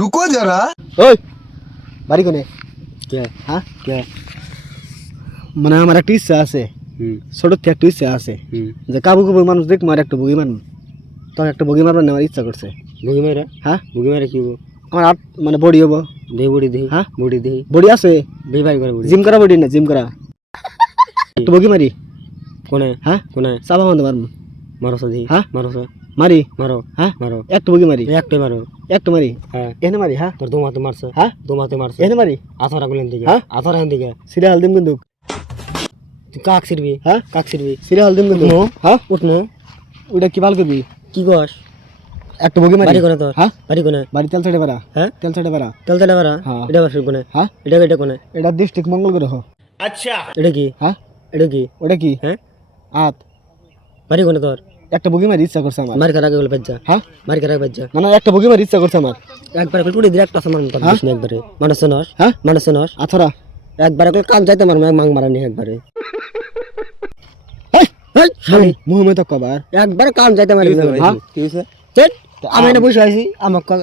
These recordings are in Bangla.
रुको जरा। ওই বাড়ি কোনে? কে হ্যাঁ কে মানে আমার একটা ইচ্ছা আছে, ছোট থেকে একটা ইচ্ছা আছে যে কাবু কাবু মানুষ দেখ মার একটা বগি মারব, তো একটা বগি মারবার আমার ইচ্ছা করছে। বুগি মেরে হ্যাঁ বুগি মেরে কি হবো? আমার আট মানে বডি হবো। দেহি বডি দেহি হ্যাঁ বডি দেহি বডি আছে, বেবাই করে বডি জিম করা বডি না, জিম করা। একটা বগি মারি। কোনে হ্যাঁ কোনে চাপা মারতে পারবো। মারো সাদি হ্যাঁ মারো মারি। মারো হ্যাঁ মারো একটা বগি মারি, একটাই মারো একটা মারি, হ্যাঁ এনে মারি। হ্যাঁ তোর দু মাতে মারছে হ্যাঁ দু মাতে মারছে এনে মারি। আথরা গুলেন দিকে হ্যাঁ? আথরা হেন দিকে সিরিয়াল দিম কিন্তু। তুই কাক ছিড়বি হ্যাঁ কাক ছিড়বি সিরিয়াল দিম কিন্তু। উঠনো হ্যাঁ উঠনো ওটা কি ভাল করবি? কি কস একটা বগি মারি। বাড়ি কোনে তোর হ্যাঁ বাড়ি কোনে বাড়ি তেল ছেড়ে বেড়া। হ্যাঁ তেল ছেড়ে বেড়া। তেল তেলে মারা হ্যাঁ। এটা বাসি কোনে হ্যাঁ এটা কোনে এটা ডিস্ট্রিক্ট মঙ্গল গ্রহ। এটা কি হ্যাঁ এটা কি ওটা কি? হ্যাঁ আত বাড়ি কোনে তোর একটা বগি মারি ইচ্ছা করছে আমার। মার খারাপ গেল বাচ্চা হ্যাঁ মার খারাপ বাচ্চা মানে একটা বগি মারি ইচ্ছা করছে আমার। একবার পুরো ডিরেক্ট আছে মারন তোর হ্যাঁ? বিষ্ণু একবারে মানুষ নস হ্যাঁ মানুষ নস আথরা। একবার একবার কাম যাইতে মার মাং মারানি একবারে হেই, এই শালি মুহ মে তো কবার। একবার কাম যাইতে মারি হ্যাঁ কি হইছে? আমি এনে বসে আছি আমাকে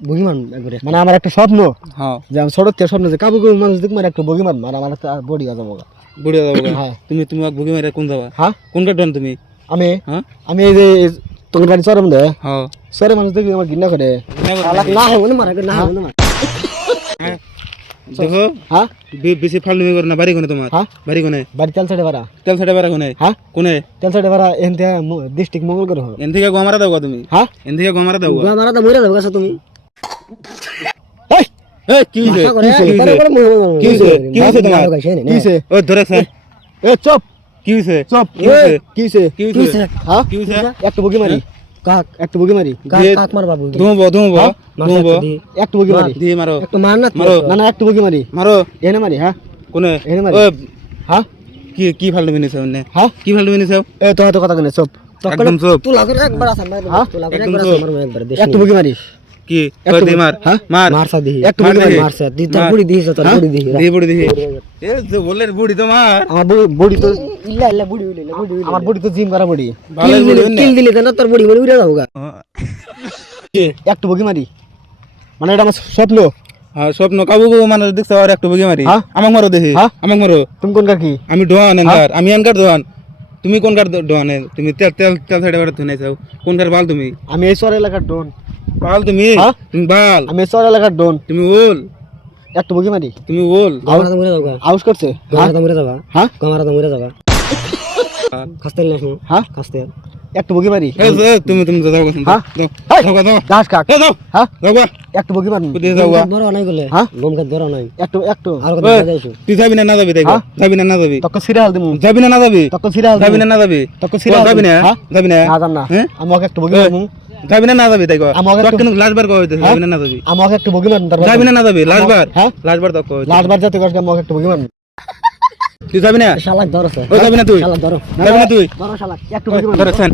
বুঝি মান একবারে মানে আমার একটা স্বপ্ন হ্যাঁ যে আমি ছোট থেকে স্বপ্ন যে কাবু কাবু মানুষ দেখ মার একটা বগি মার আর আমার একটা বডি আছে বগা। বুড়িয়া যাবো গা। হ্যাঁ তুমি তুমি বুগি মেরে কোন যাবা? হ্যাঁ কোন কাটন তুমি? আমি হ্যাঁ আমি এই যে তোমার বাড়ি চরম দে হ্যাঁ সরে মানুষ দেখি আমার ঘৃণা করে। শালা না হয় মনে মারা না হয় মনে মারা দেখো হ্যাঁ বেশি ফালতু করে না। বাড়ি কোনে তোমার? হ্যাঁ বাড়ি কোনে? বাড়ি তেল ছেড়ে বেড়া। তেল ছাড়ে বেড়া কোনে? হ্যাঁ কোনে? তেল ছেড়ে বেড়া এন থেকে ডিস্ট্রিক্ট মঙ্গল গ্রহ। এন থেকে গোমারা দাও গা তুমি। হ্যাঁ এন থেকে গোমারা দাও গা। গো মারা তো মরে যাবে কাছে তুমি এই এই কি হইছে? করে কি হইছে? তারপরে কি হইছে? কি হইছে তোমার? কি হইছে? ও ধরে স্যার এ চুপ কি হইছে? চুপ। কি হইছে? কি হইছে? কি হইছে? হ্যাঁ কি হইছে? একটা বগি মারি। কাক একটা বগি মারি। কাক মার বাবু ধুমবো ধুমবো হ্যাঁ? ধুমবো একটা বগি মারি। দিয়ে মারো একটু মার না মারো। না না একটা বগি মারি। মারো এনে মারি। হ্যাঁ কোনে? এনে মারি। ও হ্যাঁ কি কি ফালতু বিনিছ মানে? হ্যাঁ কি ফালতু বিনিছ? এ তো হয়তো কথা কেন চুপ। একদম চুপ। তুই লাগে একবার আছে মার হ্যাঁ? তুই লাগে একদম একবার চুপ। আছে মার একবার দেখ একটা বগি মারি। কি একটু কই দি মার হ্যাঁ? মার মারসা দিহি একটা বগি মারি। মারসা দি তোর মার। বুড়ি দিহিস তোর হ্যাঁ? বুড়ি দিহি দি বুড়ি দি এ যে বলের বুড়ি তো মার আমার বডি তো ইল্লা ইল্লা বুড়ি হইলে বুড়ি হইলে আমার বডি তো জিম করা বডি। ভালো বুড়ি কিল দিলে না তোর বুড়ি বুড়ি উড়ে যাবো গা একটা বগি মারি মানে এটা আমার স্বপ্ন। হ্যাঁ স্বপ্ন কাবু কাবু মানুষ দেখছ আর একটু বগি মারি। হ্যাঁ? আমাক মারো দেখি হ্যাঁ? আমাক মারো। তুমি কোনকার কি? আমি ডোয়ান এনকার আমি এনকার ডোয়ান। তুমি কোন কার ডোয়ানে? তুমি তেল তেল তেল সাইডে বেড়া তুই নাইছাও। কোন কার বাল তুমি? আমি এই চর এলাকার ডন। বাল তুমি? হ্যাঁ? তুমি বাল। আমি এই চর এলাকার ডন। তুমি ওল। একটা বগি মারি। তুমি ওল। গামারা তো মরে যাবো আউস করছে। গামারা তো মরে যাবা হ্যাঁ গামারা তো মরে যাবা খাস্তে লাস হ্যাঁ খাস্তে একটা বগি মারি। এ যে তুমি তুমি যাও গা। হ্যাঁ? যাও হেই! যাও গা, যাও। ঘাস কাক। এ যাও হ্যাঁ যাও গা। একটা বগি মারি। কোথায় যাও গা? বড় নাই বলে হ্যাঁ? গম কাট বড় নাই একটু একটু আর কত ওই, যাইছো তুই যাবি না না যাবি তাই গো? হ্যাঁ? যাবি না না যাবি? তক সিরিয়াল দিমু। যাবি না না যাবি? তক সিরিয়াল যাবি না না যাবি? তক ও, সিরিয়াল যাবি না? হ্যাঁ? যাবি না? না জান না। হ্যাঁ? আমাকে একটা বগি ওই, মারমু। যাবি না না যাবি তাই গো? আমাকে তোর একটু- কিন্তু লাস্টবার কই হইতেছে যাবি না না যাবি? আমাকে একটা বগি মারুন তারপর। যাবি না না যাবি লাস্টবার? হ্যাঁ? লাস্টবার তো কই। লাস্টবার যাতে কষ্ট আমাকে একটা বগি মারুন। তুই যাবি না? শালাক ধরছে ও যাবি না তুই? শালাক ধরো যাবি না তুই? ধরো শালাক একটু বগি মারুন। ধরেছেন